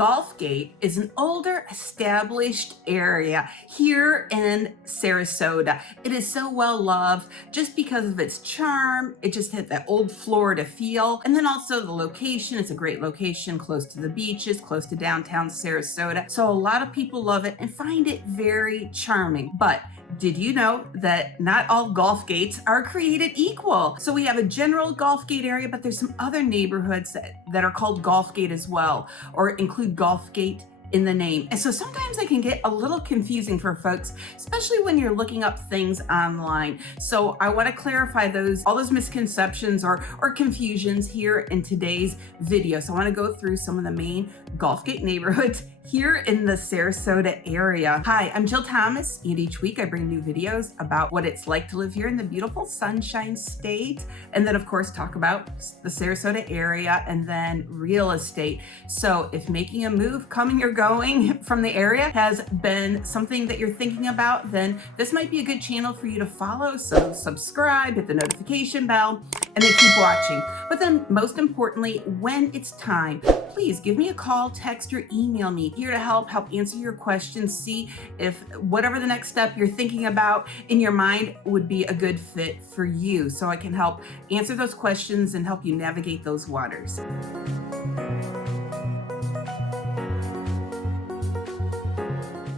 Gulfgate is an older established area here in Sarasota. It is so well loved just because of its charm. It just had that old Florida feel. And then also the location. It's a great location, close to the beaches, close to downtown Sarasota. So a lot of people love it and find it very charming. But did you know that not all golf gates are created equal? So we have a general golf gate area, but there's some other neighborhoods that are called golf gate as well, or include golf gate in the name. And so sometimes it can get a little confusing for folks, especially when you're looking up things online. So I want to clarify all those misconceptions or confusions here in today's video. So I want to go through some of the main golf gate neighborhoods here in the Sarasota area. Hi, I'm Jill Thomas, and each week I bring new videos about what it's like to live here in the beautiful Sunshine State, and then of course talk about the Sarasota area and then real estate. So if making a move, coming or going from the area has been something that you're thinking about, then this might be a good channel for you to follow. So subscribe, hit the notification bell, and then keep watching. But then most importantly, when it's time, please give me a call, text, or email me. Here to help answer your questions, see if whatever the next step you're thinking about in your mind would be a good fit for you, so I can help answer those questions and help you navigate those waters.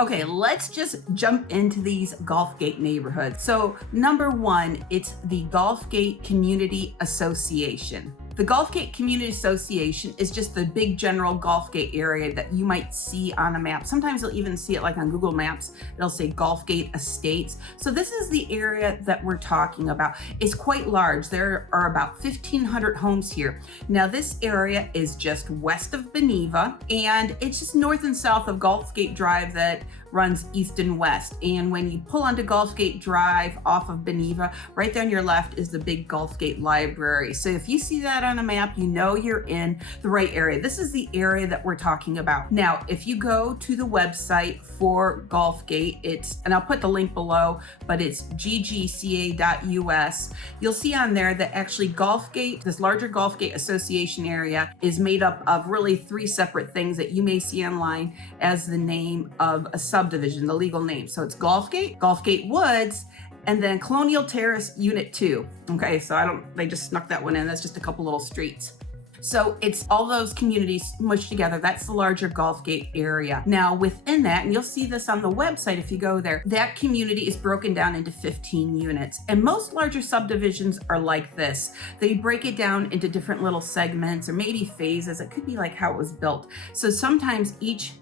Okay, let's just jump into these golf gate neighborhoods. So number one, it's the Golf Gate Community Association. The Golf Gate Community Association is just the big general golf gate area that you might see on a map. Sometimes you'll even see it like on Google Maps. It'll say Golf Gate Estates. So this is the area that we're talking about. It's quite large. There are about 1,500 homes here. Now this area is just west of Beneva, and it's just north and south of Golf Gate Drive that runs east and west. And when you pull onto Golf Gate Drive off of Beneva, right down your left is the big Golf Gate Library. So if you see that on a map, you know you're in the right area. This is the area that we're talking about. Now, if you go to the website for Golf Gate, and I'll put the link below, but it's ggca.us. You'll see on there that actually Golf Gate, this larger Golf Gate Association area, is made up of really three separate things that you may see online as the name of a subdivision, the legal name. So it's Golf Gate Woods, and then Colonial Terrace Unit 2. Okay, so they just snuck that one in. That's just a couple little streets. So it's all those communities mushed together. That's the larger Golf Gate area. Now within that, and you'll see this on the website if you go there, that community is broken down into 15 units. And most larger subdivisions are like this. They break it down into different little segments or maybe phases. It could be like how it was built. So sometimes each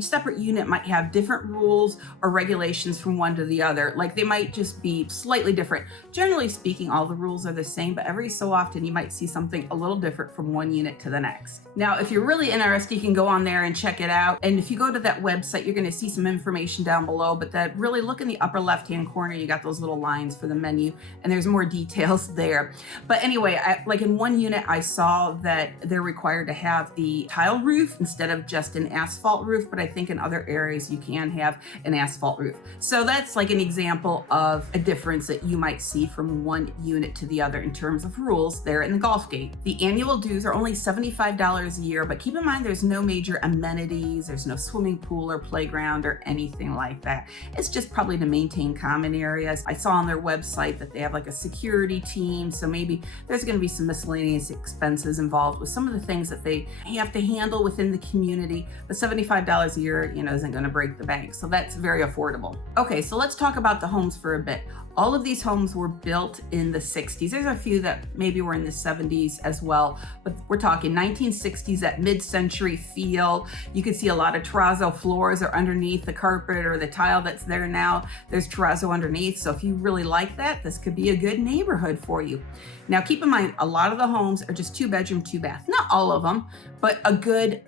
separate unit might have different rules or regulations from one to the other. Like they might just be slightly different. Generally speaking, all the rules are the same, but every so often you might see something a little different from one unit to the next. Now, if you're really interested, you can go on there and check it out. And if you go to that website, you're going to see some information down below, but that really look in the upper left-hand corner, you got those little lines for the menu, and there's more details there. But anyway, like in one unit, I saw that they're required to have the tile roof instead of just an asphalt roof, but I think in other areas you can have an asphalt roof. So that's like an example of a difference that you might see from one unit to the other in terms of rules there in the Golf Gate. The annual dues are only $75 a year, but keep in mind there's no major amenities, there's no swimming pool or playground or anything like that. It's just probably to maintain common areas. I saw on their website that they have like a security team, so maybe there's going to be some miscellaneous expenses involved with some of the things that they have to handle within the community. But $75 a year, isn't going to break the bank. So that's very affordable. Okay, so let's talk about the homes for a bit. All of these homes were built in the 60s. There's a few that maybe were in the 70s as well, but we're talking 1960s, that mid-century feel. You can see a lot of terrazzo floors are underneath the carpet or the tile that's there now. There's terrazzo underneath. So if you really like that, this could be a good neighborhood for you. Now keep in mind, a lot of the homes are just 2-bedroom, 2-bath. Not all of them, but a good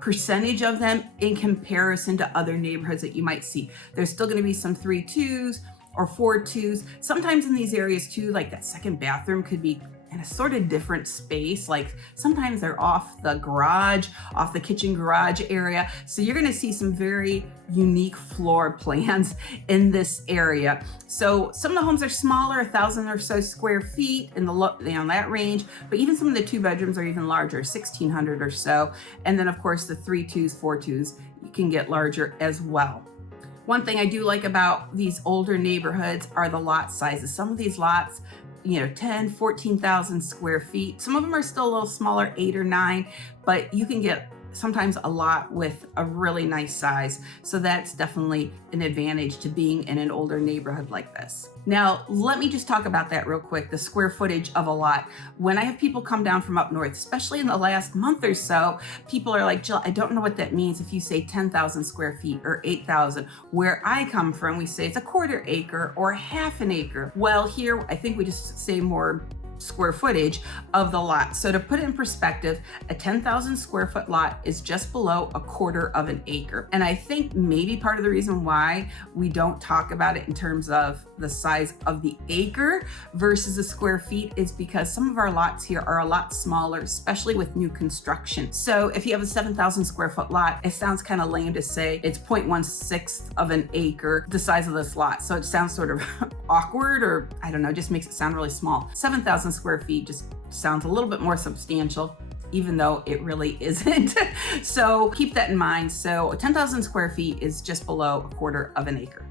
percentage of them in comparison to other neighborhoods that you might see. There's still going to be some 3-2s or 4-2s. Sometimes in these areas too, like that second bathroom could be in a sort of different space. Like sometimes they're off the kitchen garage area. So you're going to see some very unique floor plans in this area. So some of the homes are smaller, 1,000 or so square feet in that range, but even some of the 2 bedrooms are even larger, 1,600 or so. And then of course the 3-2s, 4-2s, you can get larger as well. One thing I do like about these older neighborhoods are the lot sizes. Some of these lots, 10, 14,000 square feet. Some of them are still a little smaller, 8 or 9, but you can get sometimes a lot with a really nice size. So that's definitely an advantage to being in an older neighborhood like this. Now, let me just talk about that real quick, the square footage of a lot. When I have people come down from up north, especially in the last month or so, people are like, Jill, I don't know what that means if you say 10,000 square feet or 8,000. Where I come from, we say it's a 1/4 acre or half an acre. Well, here, I think we just say more square footage of the lot. So to put it in perspective, a 10,000 square foot lot is just below a 1/4 of an acre. And I think maybe part of the reason why we don't talk about it in terms of the size of the acre versus the square feet is because some of our lots here are a lot smaller, especially with new construction. So if you have a 7,000 square foot lot, it sounds kind of lame to say it's 0.16 of an acre, the size of this lot. So it sounds sort of awkward, or I don't know, just makes it sound really small. 7,000 square feet just sounds a little bit more substantial, even though it really isn't. So keep that in mind. So 10,000 square feet is just below a 1/4 of an acre.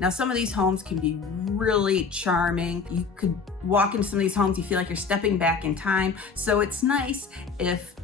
Now, some of these homes can be really charming. You could walk into some of these homes, you feel like you're stepping back in time. So it's nice if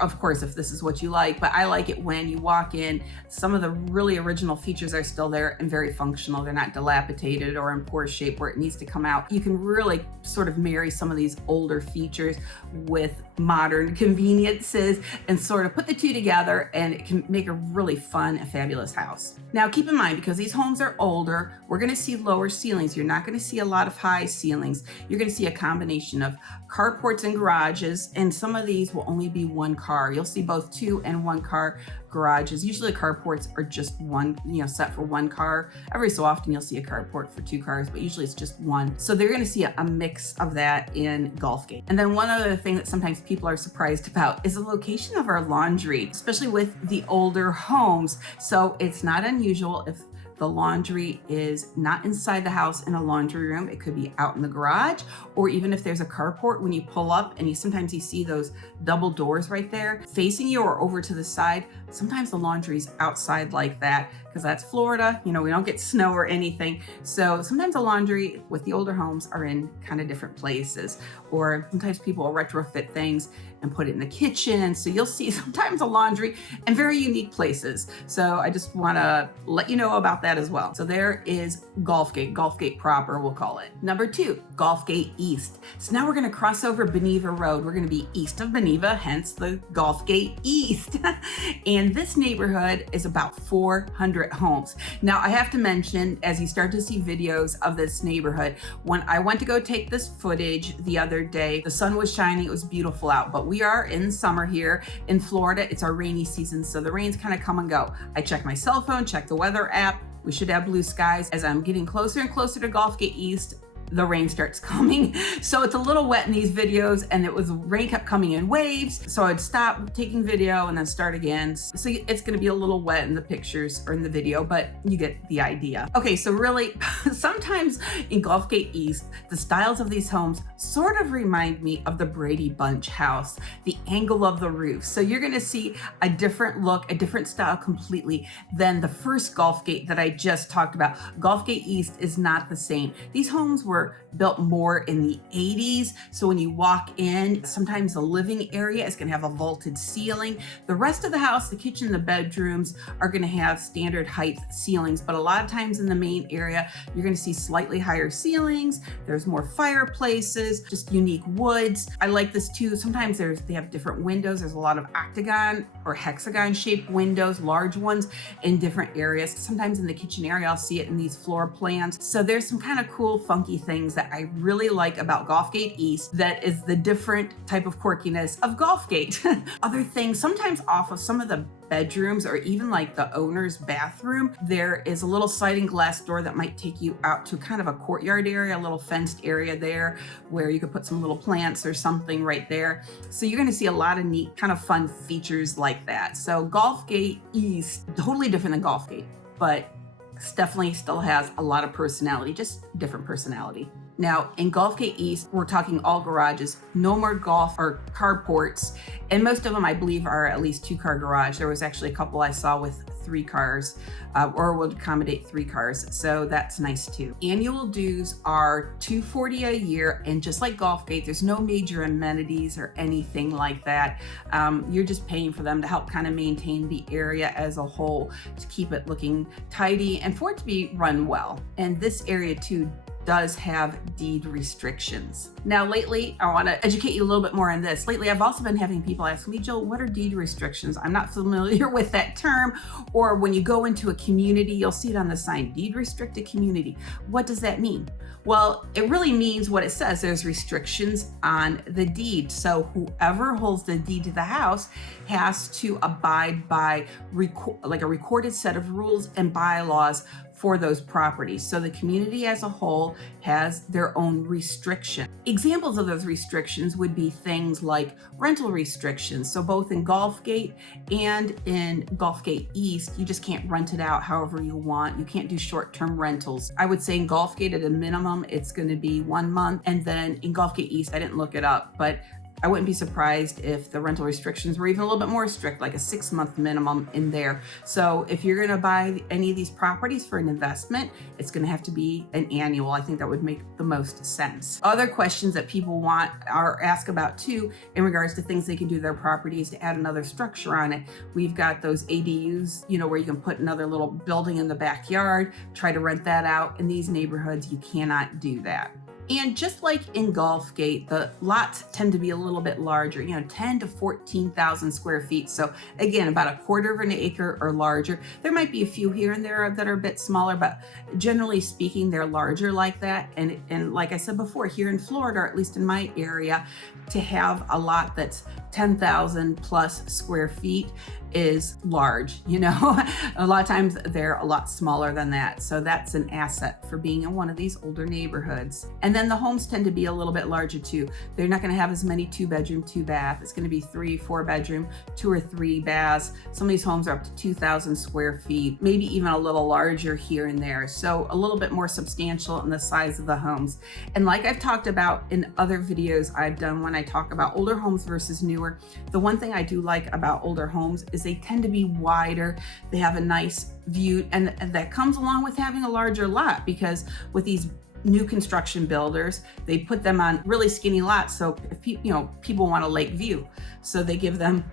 of course, if this is what you like, but I like it when you walk in, some of the really original features are still there and very functional. They're not dilapidated or in poor shape where it needs to come out. You can really sort of marry some of these older features with modern conveniences and sort of put the two together, and it can make a really fun and fabulous house. Now, keep in mind, because these homes are older, we're going to see lower ceilings. You're not going to see a lot of high ceilings. You're going to see a combination of carports and garages, and some of these will only be 1 car. You'll see both 2 and 1 car garages. Usually carports are just one, set for 1 car. Every so often you'll see a carport for 2 cars, but usually it's just 1. So they're going to see a mix of that in Gulfgate. And then one other thing that sometimes people are surprised about is the location of our laundry, especially with the older homes. So it's not unusual if the laundry is not inside the house in a laundry room. It could be out in the garage, or even if there's a carport, when you pull up and sometimes you see those double doors right there facing you or over to the side. Sometimes the laundry's outside like that because that's Florida. We don't get snow or anything. So sometimes the laundry with the older homes are in kind of different places, or sometimes people will retrofit things and put it in the kitchen. So you'll see sometimes a laundry in very unique places. So I just want to let you know about that as well. So there is Gulfgate proper, we'll call it. Number 2, Gulfgate East. So now we're going to cross over Beneva Road. We're going to be east of Beneva, hence the Gulfgate East. And this neighborhood is about 400 homes. Now I have to mention, as you start to see videos of this neighborhood, when I went to go take this footage the other day, the sun was shining, it was beautiful out, but we are in summer here in Florida. It's our rainy season, so the rains kind of come and go. I check my cell phone, check the weather app. We should have blue skies. As I'm getting closer and closer to Gulfgate East, the rain starts coming. So it's a little wet in these videos, and rain kept coming in waves. So I'd stop taking video and then start again. So it's gonna be a little wet in the pictures or in the video, but you get the idea. Okay, so really, sometimes in Gulfgate East, the styles of these homes sort of remind me of the Brady Bunch house, the angle of the roof. So you're gonna see a different look, a different style completely than the first Gulfgate that I just talked about. Gulfgate East is not the same. These homes were built more in the 80s. So when you walk in, sometimes the living area is going to have a vaulted ceiling. The rest of the house, the kitchen, the bedrooms are going to have standard height ceilings, but a lot of times in the main area, you're going to see slightly higher ceilings. There's more fireplaces, just unique woods. I like this too. Sometimes they have different windows. There's a lot of octagon or hexagon shaped windows, large ones in different areas. Sometimes in the kitchen area, I'll see it in these floor plans. So there's some kind of cool, funky things things that I really like about Golfgate East that is the different type of quirkiness of Golfgate. Other things, sometimes off of some of the bedrooms or even like the owner's bathroom, there is a little sliding glass door that might take you out to kind of a courtyard area, a little fenced area there where you could put some little plants or something right there. So you're going to see a lot of neat kind of fun features like that. So Golfgate East, totally different than Golfgate, but definitely still has a lot of personality, just different personality. Now in Golfgate East, we're talking all garages, no more golf or carports. And most of them, I believe, are at least 2-car garage. There was actually a couple I saw with 3 cars or would accommodate 3 cars. So that's nice too. Annual dues are $240 a year. And just like Golfgate, there's no major amenities or anything like that. You're just paying for them to help kind of maintain the area as a whole, to keep it looking tidy and for it to be run well. And this area too does have deed restrictions. Now lately, I want to educate you a little bit more on this. Lately, I've also been having people ask me, Jill, what are deed restrictions? I'm not familiar with that term. Or when you go into a community, you'll see it on the sign, deed restricted community. What does that mean? Well, it really means what it says. There's restrictions on the deed. So whoever holds the deed to the house has to abide by like a recorded set of rules and bylaws for those properties. So the community as a whole has their own restriction. Examples of those restrictions would be things like rental restrictions. So both in Golfgate and in Golfgate East, you just can't rent it out however you want. You can't do short-term rentals. I would say in Golfgate at a minimum, it's gonna be 1 month. And then in Golfgate East, I didn't look it up, but I wouldn't be surprised if the rental restrictions were even a little bit more strict, like a 6-month minimum in there. So if you're gonna buy any of these properties for an investment, it's gonna have to be an annual. I think that would make the most sense. Other questions that people want or ask about too, in regards to things they can do to their properties to add another structure on it. We've got those ADUs, where you can put another little building in the backyard, try to rent that out. In these neighborhoods, you cannot do that. And just like in Golfgate, the lots tend to be a little bit larger, 10 to 14,000 square feet. So again, about a quarter of an acre or larger. There might be a few here and there that are a bit smaller, but generally speaking, they're larger like that. And like I said before, here in Florida, or at least in my area, to have a lot that's 10,000 plus square feet is large. A lot of times they're a lot smaller than that. So that's an asset for being in one of these older neighborhoods. And then the homes tend to be a little bit larger too. They're not going to have as many 2-bedroom, 2-bath. It's going to be 3, 4-bedroom, 2 or 3 baths. Some of these homes are up to 2,000 square feet, maybe even a little larger here and there. So a little bit more substantial in the size of the homes. And like I've talked about in other videos I've done when I talk about older homes versus newer, the one thing I do like about older homes is they tend to be wider. They have a nice view, and that comes along with having a larger lot, because with these new construction builders, they put them on really skinny lots. So if people want a lake view, so they give them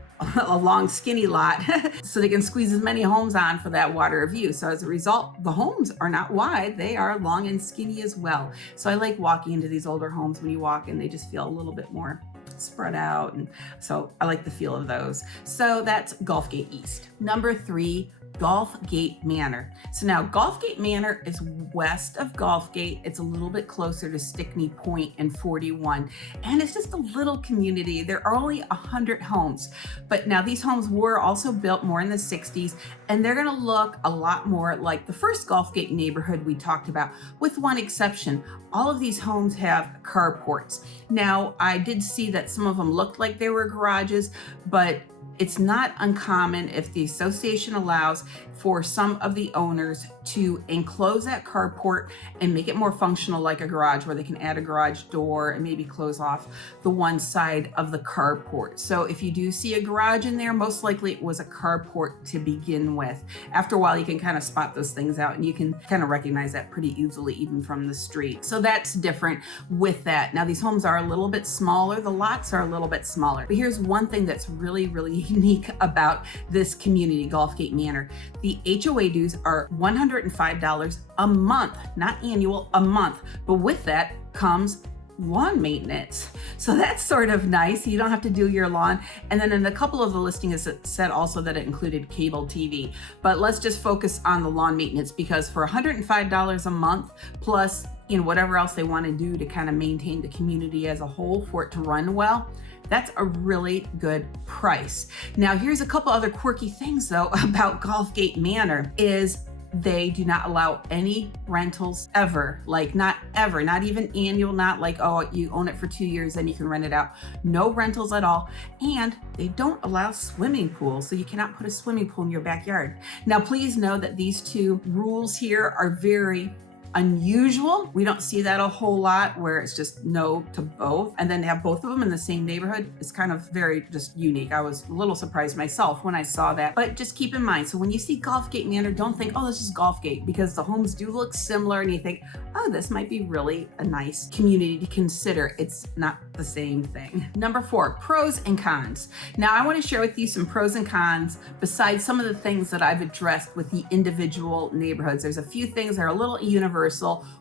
a long skinny lot so they can squeeze as many homes on for that water view. So as a result, the homes are not wide, they are long and skinny as well. So I like walking into these older homes. When you walk in, they just feel a little bit more spread out, and so I like the feel of those. So that's Golfgate East. Number 3, Golfgate Manor. So now Golfgate Manor is west of Golfgate. It's a little bit closer to Stickney Point and 41. And it's just a little community. There are only 100 homes. But now these homes were also built more in the 60s, and they're gonna look a lot more like the first Golfgate neighborhood we talked about, with one exception. All of these homes have carports. Now, I did see that some of them looked like they were garages, but it's not uncommon, if the association allows, for some of the owners to enclose that carport and make it more functional, like a garage, where they can add a garage door and maybe close off the one side of the carport. So if you do see a garage in there, most likely it was a carport to begin with. After a while, you can kind of spot those things out, and you can kind of recognize that pretty easily even from the street. So that's different with that. Now these homes are a little bit smaller, the lots are a little bit smaller. But here's one thing that's really, really unique about this community, Golfgate Manor. The HOA dues are $105 a month, not annual, a month. But with that comes lawn maintenance. So that's sort of nice. You don't have to do your lawn. And then in a couple of the listings, it said also that it included cable TV. But let's just focus on the lawn maintenance, because for $105 a month plus whatever else they want to do to kind of maintain the community as a whole for it to run well, that's a really good price. Now, here's a couple other quirky things though about Gulfgate Manor is they do not allow any rentals ever, like not ever, not even annual, not like, oh, you own it for 2 years, then you can rent it out. No rentals at all. And they don't allow swimming pools. So you cannot put a swimming pool in your backyard. Now, please know that these two rules here are very unusual. We don't see that a whole lot where it's just no to both. And then to have both of them in the same neighborhood is kind of very just unique. I was a little surprised myself when I saw that, but just keep in mind. So when you see Gulfgate Manor, don't think, oh, this is Gulfgate, because the homes do look similar and you think, oh, this might be really a nice community to consider. It's not the same thing. Number 4, pros and cons. Now I want to share with you some pros and cons besides some of the things that I've addressed with the individual neighborhoods. There's a few things that are a little universal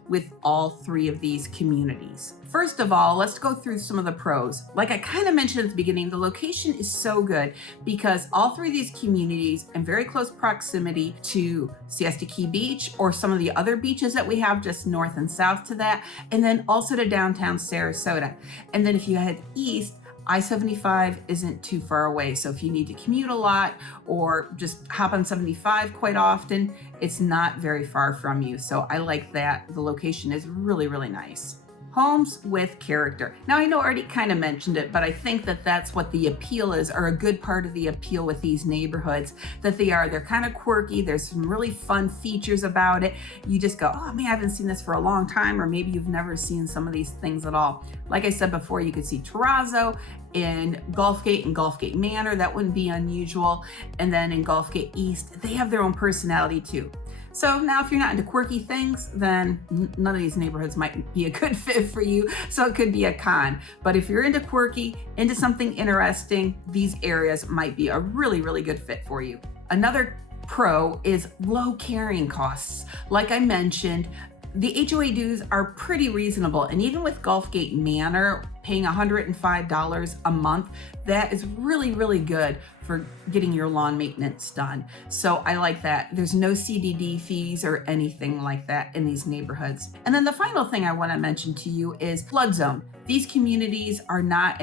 with all 3 of these communities. First of all, let's go through some of the pros. Like I kind of mentioned at the beginning, the location is so good because all 3 of these communities in very close proximity to Siesta Key Beach or some of the other beaches that we have just north and south to that, and then also to downtown Sarasota. And then if you head east, I-75 isn't too far away. So if you need to commute a lot or just hop on 75 quite often, it's not very far from you. So I like that. The location is really, really nice. Homes with character. Now I know I already kind of mentioned it, but I think that that's what the appeal is, or a good part of the appeal with these neighborhoods, that they're kind of quirky. There's some really fun features about it. You just go, oh man, I haven't seen this for a long time, or maybe you've never seen some of these things at all. Like I said before, you could see terrazzo in Gulfgate and Gulfgate Manor. That wouldn't be unusual. And then in Gulfgate East, they have their own personality too. So now if you're not into quirky things, then none of these neighborhoods might be a good fit for you. So it could be a con. But if you're into quirky, into something interesting, these areas might be a really, really good fit for you. Another pro is low carrying costs. Like I mentioned, the HOA dues are pretty reasonable. And even with Gulfgate Manor paying $105 a month, that is really, really good for getting your lawn maintenance done. So I like that. There's no CDD fees or anything like that in these neighborhoods. And then the final thing I want to mention to you is flood zone. These communities are not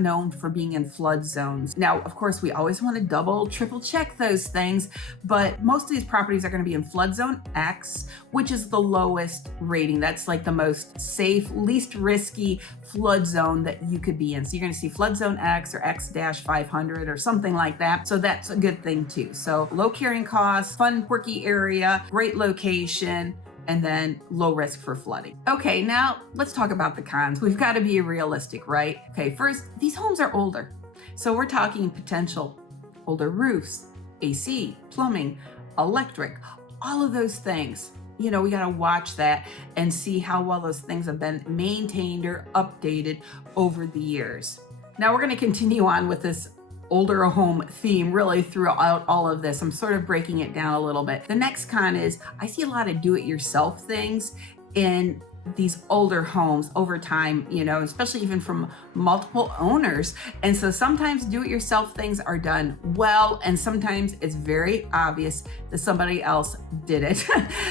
known for being in flood zones. Now, of course, we always want to double, triple check those things, but most of these properties are going to be in flood zone X, which is the lowest rating. That's like the most safe, least risky flood zone that you could be in. So you're going to see flood zone X or X-500 or something like that. So that's a good thing too. So low carrying costs, fun, quirky area, great location, and then low risk for flooding. Okay, now let's talk about the cons. We've got to be realistic, right? Okay, first, these homes are older. So we're talking potential older roofs, AC, plumbing, electric, all of those things. We got to watch that and see how well those things have been maintained or updated over the years. Now we're going to continue on with this older home theme really throughout all of this. I'm sort of breaking it down a little bit. The next con is I see a lot of do-it-yourself things in these older homes over time, especially even from multiple owners. And so sometimes do-it-yourself things are done well, and sometimes it's very obvious that somebody else did it.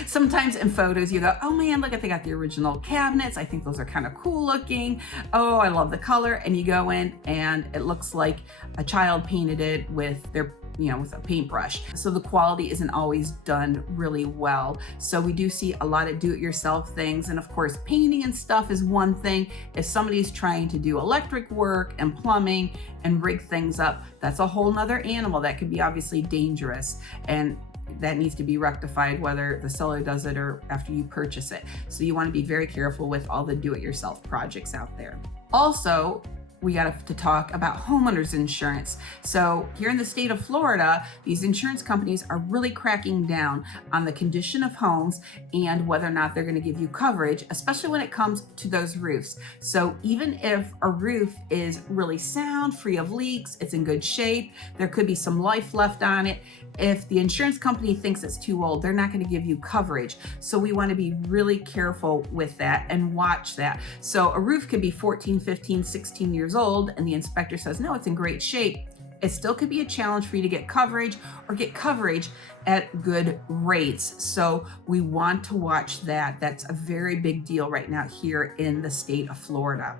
Sometimes in photos you go, oh man, look, they got the original cabinets. I think those are kind of cool looking. Oh, I love the color. And you go in and it looks like a child painted it with their with a paintbrush. So the quality isn't always done really well. So we do see a lot of do-it-yourself things. And of course, painting and stuff is one thing. If somebody's trying to do electric work and plumbing and rig things up, that's a whole nother animal that could be obviously dangerous. And that needs to be rectified whether the seller does it or after you purchase it. So you want to be very careful with all the do-it-yourself projects out there. Also, we got to talk about homeowners insurance. So here in the state of Florida, these insurance companies are really cracking down on the condition of homes and whether or not they're going to give you coverage, especially when it comes to those roofs. So even if a roof is really sound, free of leaks, it's in good shape, there could be some life left on it. If the insurance company thinks it's too old, they're not going to give you coverage. So we want to be really careful with that and watch that. So a roof could be 14, 15, 16 years old, and the inspector says, no, it's in great shape. It still could be a challenge for you to get coverage or get coverage at good rates. So we want to watch that. That's a very big deal right now here in the state of Florida.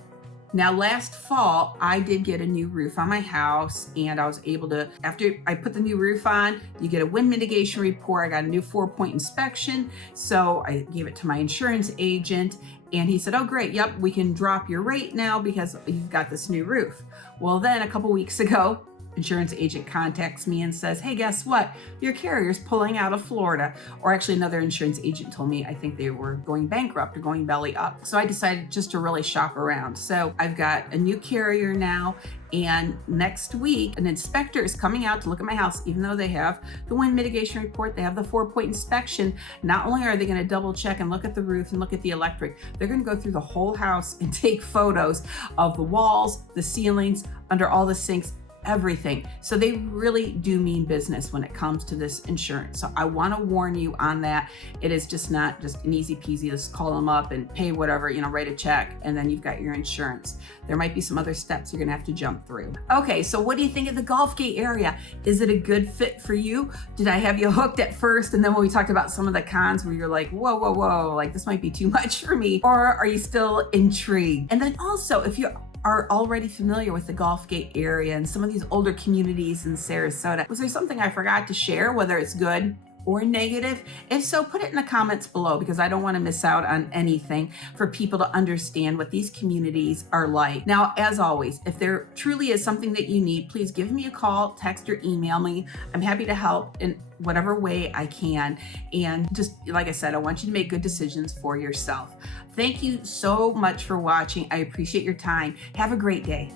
Now, last fall, I did get a new roof on my house, and I was able to, after I put the new roof on, you get a wind mitigation report. I got a new 4-point inspection. So I gave it to my insurance agent, and he said, oh, great. Yep, we can drop your rate now because you've got this new roof. Well, then a couple weeks ago, insurance agent contacts me and says, hey, guess what? Your carrier's pulling out of Florida. Or actually another insurance agent told me, I think they were going bankrupt or going belly up. So I decided just to really shop around. So I've got a new carrier now. And next week, an inspector is coming out to look at my house. Even though they have the wind mitigation report, they have the 4-point inspection. Not only are they going to double check and look at the roof and look at the electric, they're going to go through the whole house and take photos of the walls, the ceilings, under all the sinks, everything. So they really do mean business when it comes to this insurance. So I want to warn you on that. It is just not just an easy peasy, just call them up and pay whatever, write a check, and then you've got your insurance. There might be some other steps you're going to have to jump through. Okay, so what do you think of the Gulfgate area? Is it a good fit for you? Did I have you hooked at first? And then when we talked about some of the cons where you're like, whoa, whoa, whoa, like this might be too much for me, or are you still intrigued? And then also, if you are already familiar with the Gulfgate area and some of these older communities in Sarasota, was there something I forgot to share, whether it's good or negative? If so, put it in the comments below, because I don't want to miss out on anything for people to understand what these communities are like. Now, as always, if there truly is something that you need, please give me a call, text, or email me. I'm happy to help in whatever way I can. And just like I said, I want you to make good decisions for yourself. Thank you so much for watching. I appreciate your time. Have a great day.